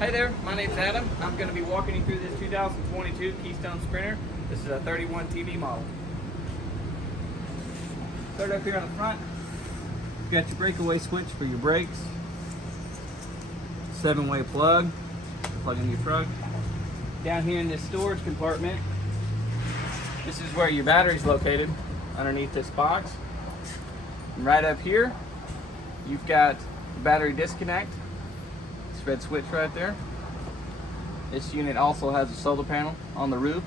Hey there, my name's Adam. I'm going to be walking you through this 2022 Keystone Sprinter. This is a 31 TV model. Start up here on the front. You got your breakaway switch for your brakes. 7-way plug in your truck. Down here in this storage compartment, this is where your battery's located, underneath this box. And right up here, you've got the battery disconnect. This red switch right there. This unit also has a solar panel on the roof,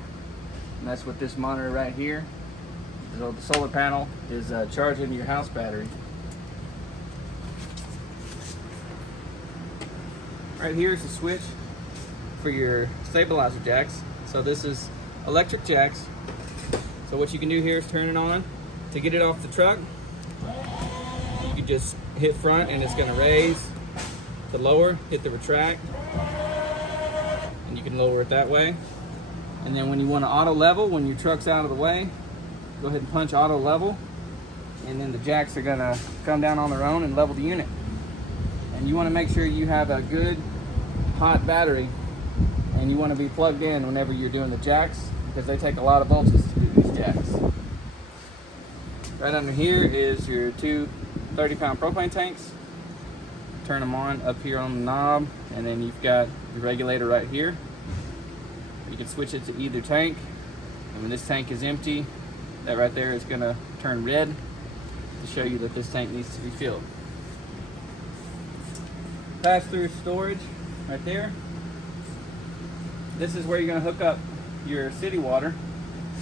and that's what this monitor right here. So the solar panel is charging your house battery. Right here is the switch for your stabilizer jacks. So this is electric jacks. So what you can do here is turn it on. To get it off the truck, you can just hit front and it's going to raise. To lower, hit the retract, and you can lower it that way. And then when you want to auto level, when your truck's out of the way, go ahead and punch auto level, and then the jacks are going to come down on their own and level the unit. And you want to make sure you have a good hot battery, and you want to be plugged in whenever you're doing the jacks, because they take a lot of voltage to do these jacks. Right under here is your two 30-pound propane tanks. Turn them on up here on the knob, and then you've got the regulator right here. You can switch it to either tank, and when this tank is empty, that right there is going to turn red to show you that this tank needs to be filled. Pass-through storage right there. This is where you're going to hook up your city water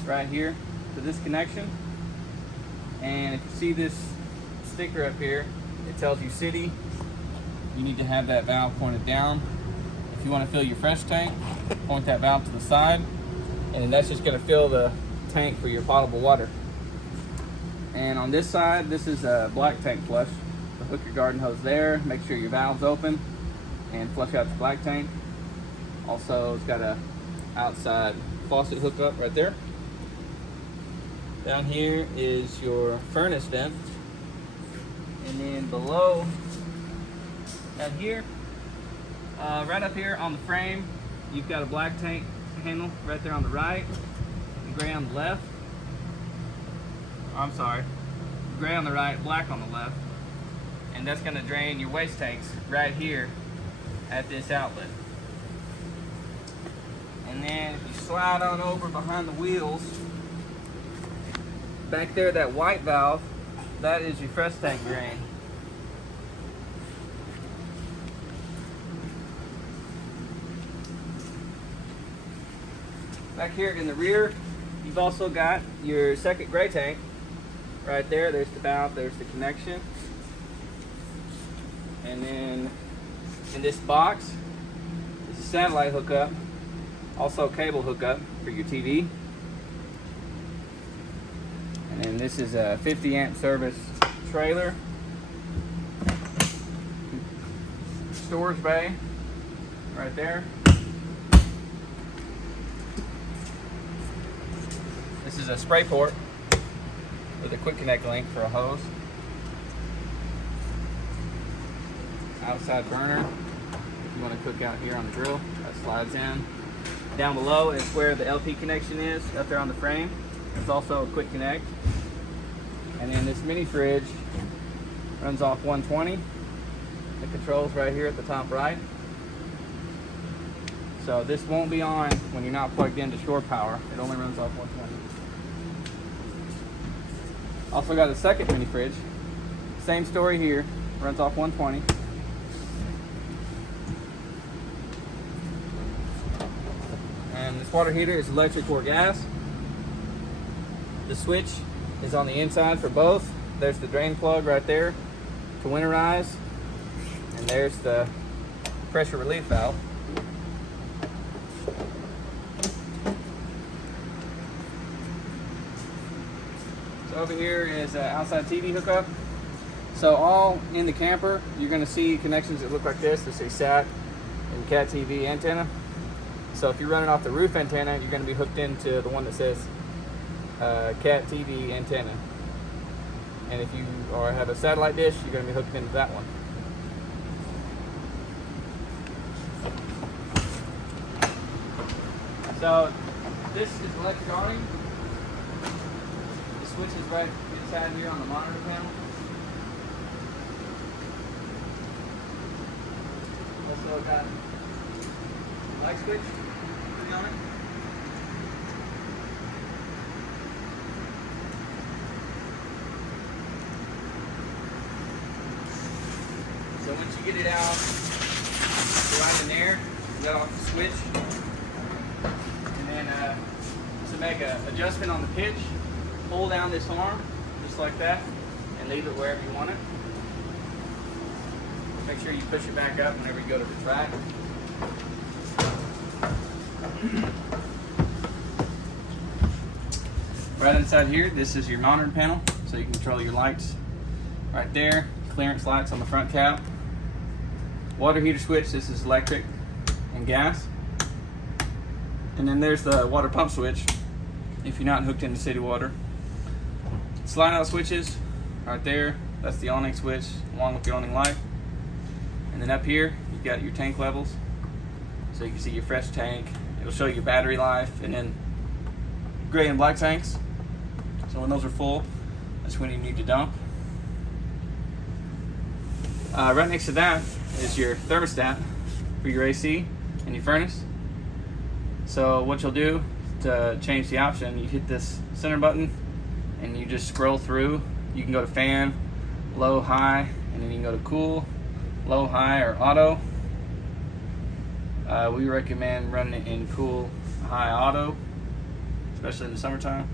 right here to this connection. And if you see this sticker up here, it tells you city. You need to have that valve pointed down. If you want to fill your fresh tank, point that valve to the side, and that's just going to fill the tank for your potable water. And on this side, this is a black tank flush. So hook your garden hose there, make sure your valve's open, and flush out your black tank. Also, it's got a outside faucet hookup right there. Down here is your furnace vent, and then below, down here, right up here on the frame, you've got a black tank handle right there on the right, and gray on the left. I'm sorry, gray on the right, black on the left. And that's going to drain your waste tanks right here at this outlet. And then if you slide on over behind the wheels, back there, that white valve, that is your fresh tank drain. Back here in the rear, you've also got your second gray tank right there. There's the valve, there's the connection. And then in this box is a satellite hookup, also cable hookup for your TV. And then this is a 50 amp service trailer. Storage bay right there. This is a spray port with a quick connect link for a hose. Outside burner, if you want to cook out here on the grill, that slides in. Down below is where the LP connection is, up there on the frame. There's also a quick connect. And then this mini fridge runs off 120. The controls right here at the top right. So this won't be on when you're not plugged into shore power. It only runs off 120. Also got a second mini fridge. Same story here. Runs off 120. And this water heater is electric or gas. The switch is on the inside for both. There's the drain plug right there to winterize. And there's the pressure relief valve. So over here is an outside TV hookup. So all in the camper, you're going to see connections that look like this. They say SAT and Cat TV antenna. So if you're running off the roof antenna, you're going to be hooked into the one that says Cat TV antenna. And if you have a satellite dish, you're going to be hooked into that one. So this is electric awning. The switch is right inside here on the monitor panel. Also got a light switch for the awning. So once you get it out, right in there, you got off the switch, and then to make an adjustment on the pitch, pull down this arm just like that, and leave it wherever you want it. Make sure you push it back up whenever you go to the track. Right inside here, this is your monitor panel, so you can control your lights. Right there, clearance lights on the front cap. Water heater switch, this is electric and gas. And then there's the water pump switch if you're not hooked into city water. Slide out switches right there, that's the awning switch along with the awning light. And then up here you've got your tank levels, so you can see your fresh tank. It'll show your battery life, and then gray and black tanks. So when those are full, that's when you need to dump. Right next to that is your thermostat for your AC and your furnace. So what you'll do to change the option, you hit this center button and you just scroll through. You can go to fan, low, high, and then you can go to cool, low, high, or auto. We recommend running it in cool, high, auto, especially in the summertime.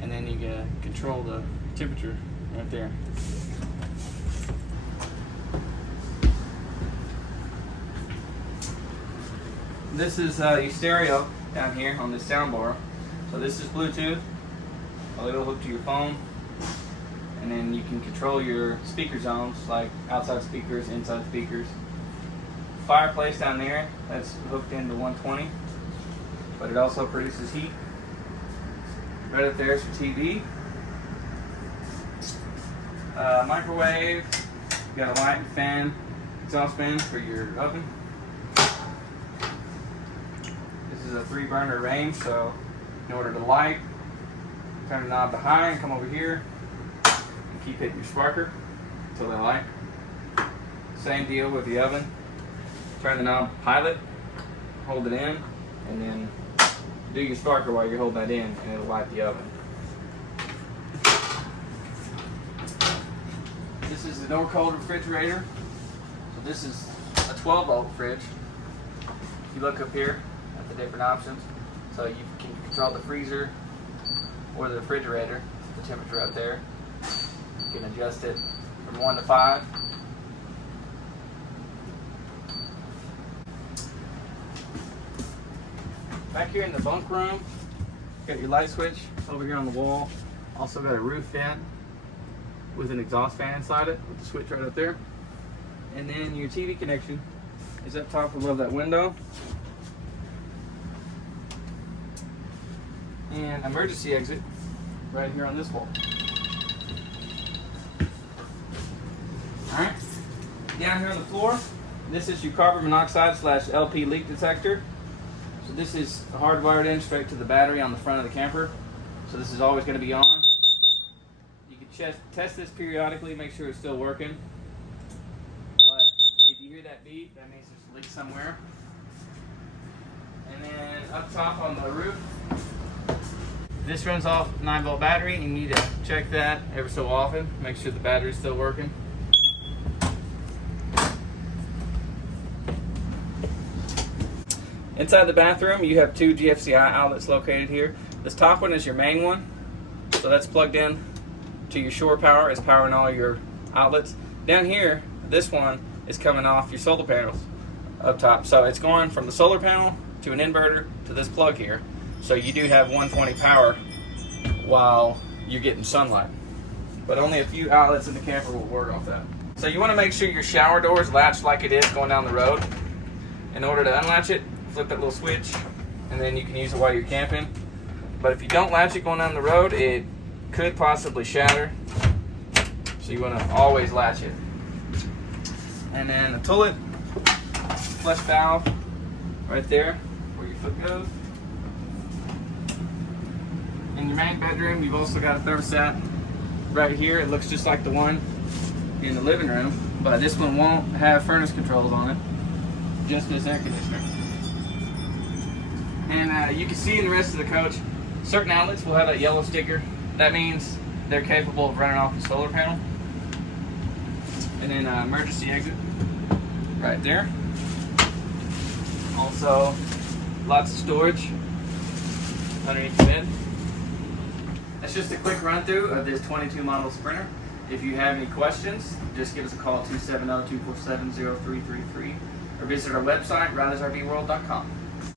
And then you can control the temperature right there. This is your stereo down here on this sound bar. So this is Bluetooth. It'll hook to your phone, and then you can control your speaker zones, like outside speakers, inside speakers. Fireplace down there, that's hooked into 120, but it also produces heat. Right up there is your TV. Microwave. You got a light and fan, exhaust fan for your oven. This is a 3-burner range, so in order to light, turn the knob to high and come over here and keep hitting your sparker until they light. Same deal with the oven. Turn the knob pilot, hold it in, and then do your sparker while you're holding that in, and it'll light the oven. This is the door-cold refrigerator. So this is a 12-volt fridge. If you look up here at the different options, so you can control the freezer or the refrigerator, the temperature up there. You can adjust it from 1 to 5. Back here in the bunk room, got your light switch over here on the wall. Also got a roof vent with an exhaust fan inside it with the switch right up there. And then your TV connection is up top above that window. And emergency exit right here on this wall. Alright, down here on the floor, this is your carbon monoxide / LP leak detector. So this is hardwired in straight to the battery on the front of the camper. So this is always going to be on. You can test this periodically, make sure it's still working. But if you hear that beep, that means there's a leak somewhere. And then up top on the roof, this runs off 9-volt battery, and you need to check that every so often, make sure the battery's still working. Inside the bathroom, you have 2 GFCI outlets located here. This top one is your main one, so that's plugged in to your shore power. It's powering all your outlets. Down here, this one is coming off your solar panels up top. So it's going from the solar panel to an inverter to this plug here. So you do have 120 power while you're getting sunlight. But only a few outlets in the camper will work off that. So you want to make sure your shower door is latched like it is going down the road. In order to unlatch it, flip that little switch, and then you can use it while you're camping. But if you don't latch it going down the road, it could possibly shatter. So you want to always latch it. And then the toilet flush valve right there where your foot goes. In your main bedroom, you've also got a thermostat right here. It looks just like the one in the living room, but this one won't have furnace controls on it, just this air conditioner. And you can see in the rest of the coach, certain outlets will have that yellow sticker. That means they're capable of running off the solar panel. And then emergency exit right there. Also, lots of storage underneath the bed. That's just a quick run through of this 22 model Sprinter. If you have any questions, just give us a call at 270-247-0333 or visit our website, ridersrvworld.com.